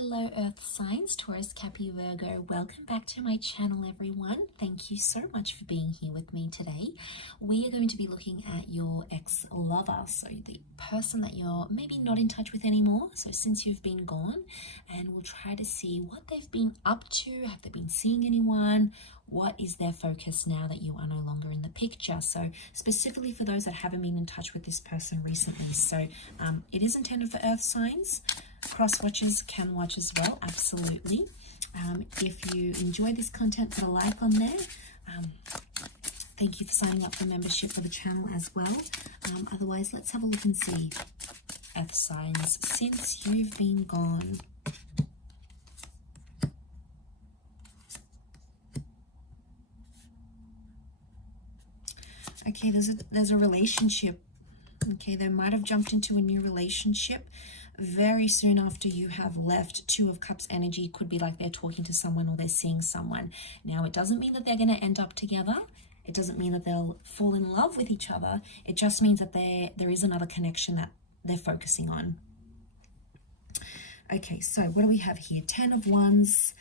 Hello Earth signs, Taurus, Capricorn, Virgo. Welcome back to my channel, everyone. Thank you so much for being here with me today. We are going to be looking at your ex-lover, so the person that you're maybe not in touch with anymore, so since you've been gone, and we'll try to see what they've been up to. Have they been seeing anyone? What is their focus now that you are no longer in the picture? So specifically for those that haven't been in touch with this person recently. So it is intended for Earth signs. Cross watchers can watch as well, absolutely. If you enjoy this content, put a like on there. Thank you for signing up for membership for the channel as well. Otherwise, let's have a look and see. Earth signs, since you've been gone. Okay, there's a relationship. Okay, they might have jumped into a new relationship very soon after you have left. Two of Cups energy could be like they're talking to someone or they're seeing someone. Now, it doesn't mean that they're going to end up together. It doesn't mean that they'll fall in love with each other. It just means that there is another connection that they're focusing on. Okay, so what do we have here? 10 of Wands.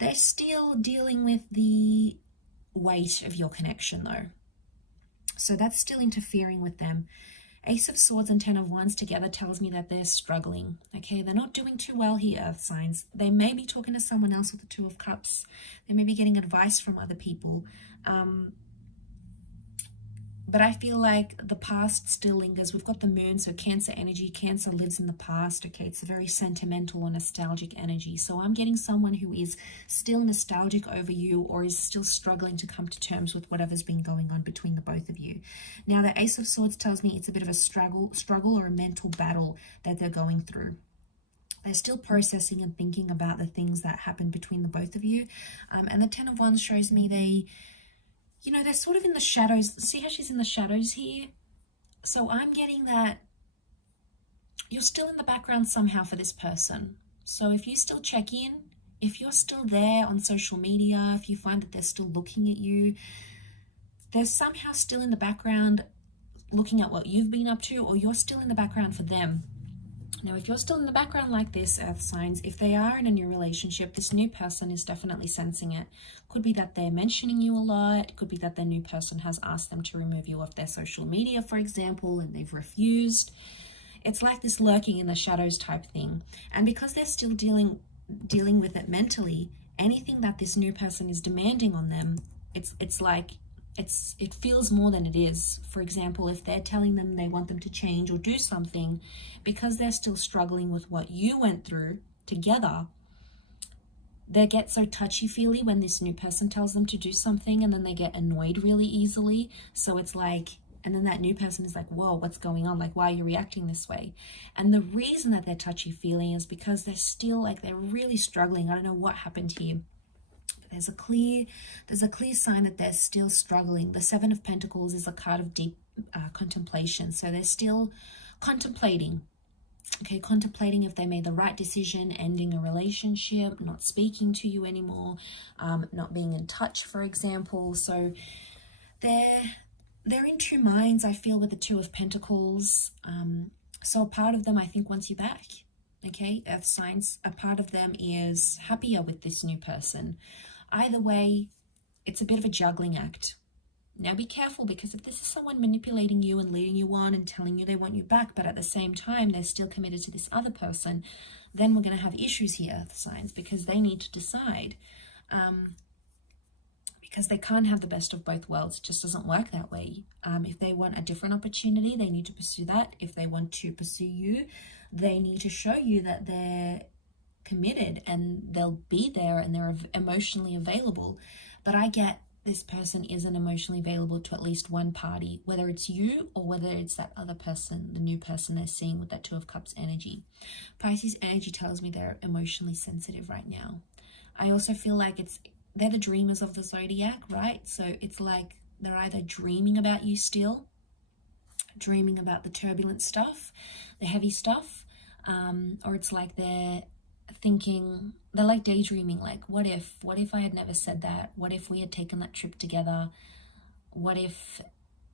They're still dealing with the weight of your connection though. So that's still interfering with them. Ace of Swords and 10 of Wands together tells me that they're struggling. Okay, they're not doing too well here, Earth signs. They may be talking to someone else with the Two of Cups. They may be getting advice from other people. But I feel like the past still lingers. We've got the moon, so Cancer energy. Cancer lives in the past. Okay, it's a very sentimental or nostalgic energy. So I'm getting someone who is still nostalgic over you or is still struggling to come to terms with whatever's been going on between the both of you. Now, the Ace of Swords tells me it's a bit of a struggle or a mental battle that they're going through. They're still processing and thinking about the things that happened between the both of you. And the 10 of Wands shows me they're sort of in the shadows. See how she's in the shadows here? So I'm getting that you're still in the background somehow for this person. So if you still check in, if you're still there on social media, if you find that they're still looking at you, they're somehow still in the background looking at what you've been up to, or you're still in the background for them. Now, if you're still in the background like this, Earth signs, if they are in a new relationship, this new person is definitely sensing it. Could be that they're mentioning you a lot. Could be that their new person has asked them to remove you off their social media, for example, and they've refused. It's like this lurking in the shadows type thing. And because they're still dealing with it mentally, anything that this new person is demanding on them, it feels more than it is. For example, if they're telling them they want them to change or do something, because they're still struggling with what you went through together, they get so touchy-feely when this new person tells them to do something, and then they get annoyed really easily. So it's like, and then that new person is like, whoa, what's going on? Like, why are you reacting this way? And the reason that they're touchy-feely is because they're still they're really struggling. I don't know what happened here. There's a clear sign that they're still struggling. The Seven of Pentacles is a card of deep contemplation. So they're still contemplating. Okay, contemplating if they made the right decision, ending a relationship, not speaking to you anymore, not being in touch, for example. So they're in two minds, I feel, with the Two of Pentacles. So a part of them, I think, wants you back. Okay, Earth signs, a part of them is happier with this new person. Either way, it's a bit of a juggling act. Now be careful, because if this is someone manipulating you and leading you on and telling you they want you back, but at the same time they're still committed to this other person, then we're going to have issues here, Earth signs, because they need to decide. Because they can't have the best of both worlds. It just doesn't work that way. If they want a different opportunity, they need to pursue that. If they want to pursue you, they need to show you that they're committed and they'll be there and they're emotionally available. But I get this person isn't emotionally available to at least one party, whether it's you or whether it's that other person, the new person they're seeing with that Two of Cups energy. Pisces energy tells me they're emotionally sensitive right now. I also feel like they're the dreamers of the zodiac, right? So it's like they're either dreaming about you still, dreaming about the turbulent stuff, the heavy stuff, or it's like they're like daydreaming, like what if I had never said that? What if we had taken that trip together? What if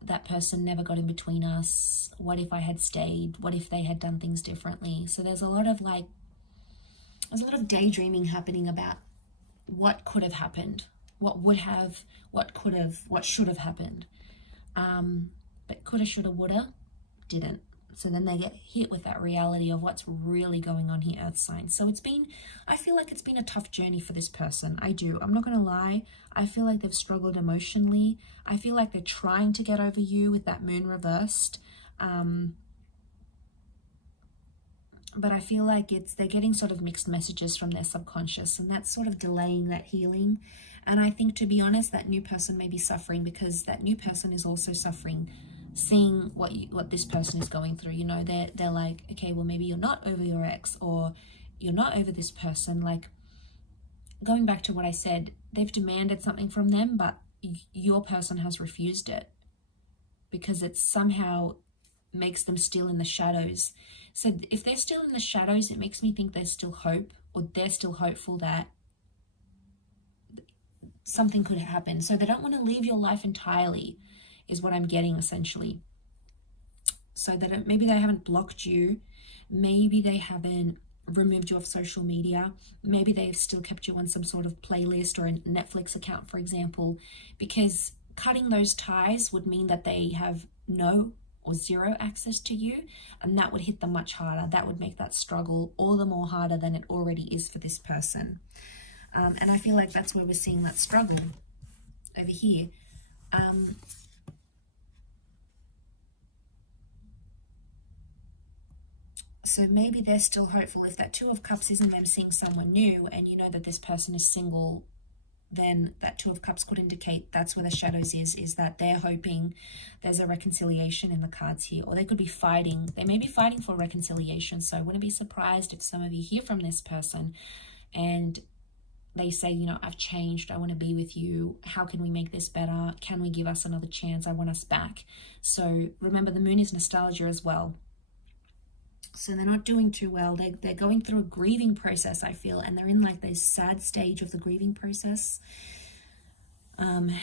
that person never got in between us? What if I had stayed? What if they had done things differently? So there's a lot of like there's a lot of daydreaming happening about what could have happened, what would have, what could have, what should have happened. But coulda, shoulda, woulda, didn't. So then they get hit with that reality of what's really going on here, earth signs. So I feel like it's been a tough journey for this person. I do. I'm not going to lie. I feel like they've struggled emotionally. I feel like they're trying to get over you with that moon reversed. But I feel like they're getting sort of mixed messages from their subconscious, and that's sort of delaying that healing. And I think, to be honest, that new person may be suffering because that new person is also suffering, seeing what this person is going through. You know, they're like, okay, well, maybe you're not over your ex, or you're not over this person. Like, going back to what I said, they've demanded something from them, but your person has refused it because it somehow makes them still in the shadows. So if they're still in the shadows, it makes me think there's still hope, or they're still hopeful that something could happen. So they don't want to leave your life entirely, is what I'm getting essentially. So that maybe they haven't blocked you, maybe they haven't removed you off social media, maybe they've still kept you on some sort of playlist or a Netflix account, for example, because cutting those ties would mean that they have no or zero access to you, and that would hit them much harder. That would make that struggle all the more harder than it already is for this person. And I feel like that's where we're seeing that struggle over here. So maybe they're still hopeful. If that Two of Cups isn't them seeing someone new, and you know that this person is single, then that Two of Cups could indicate that's where the shadows is that they're hoping there's a reconciliation in the cards here, or they could be fighting. They may be fighting for reconciliation. So I wouldn't be surprised if some of you hear from this person and they say, you know, I've changed, I want to be with you, how can we make this better, can we give us another chance, I want us back. So remember, the moon is nostalgia as well. So they're not doing too well. They're going through a grieving process, I feel, and they're in like this sad stage of the grieving process.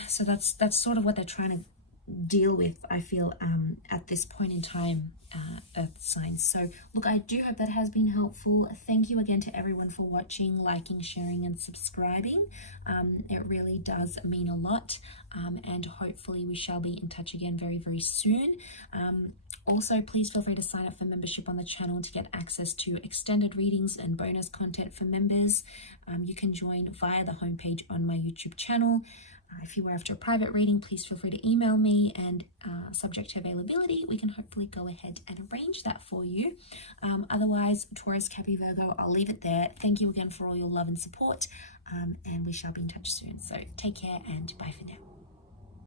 So that's sort of what they're trying to deal with, I feel, at this point in time, earth signs. So look, I do hope that has been helpful. Thank you again to everyone for watching, liking, sharing, and subscribing. It really does mean a lot, and hopefully we shall be in touch again very, very soon. Also, please feel free to sign up for membership on the channel to get access to extended readings and bonus content for members. You can join via the homepage on my YouTube channel. If you were after a private reading, please feel free to email me, and subject to availability, we can hopefully go ahead and arrange that for you. Otherwise, Taurus, Cappy, Virgo, I'll leave it there. Thank you again for all your love and support, and we shall be in touch soon. So take care and bye for now.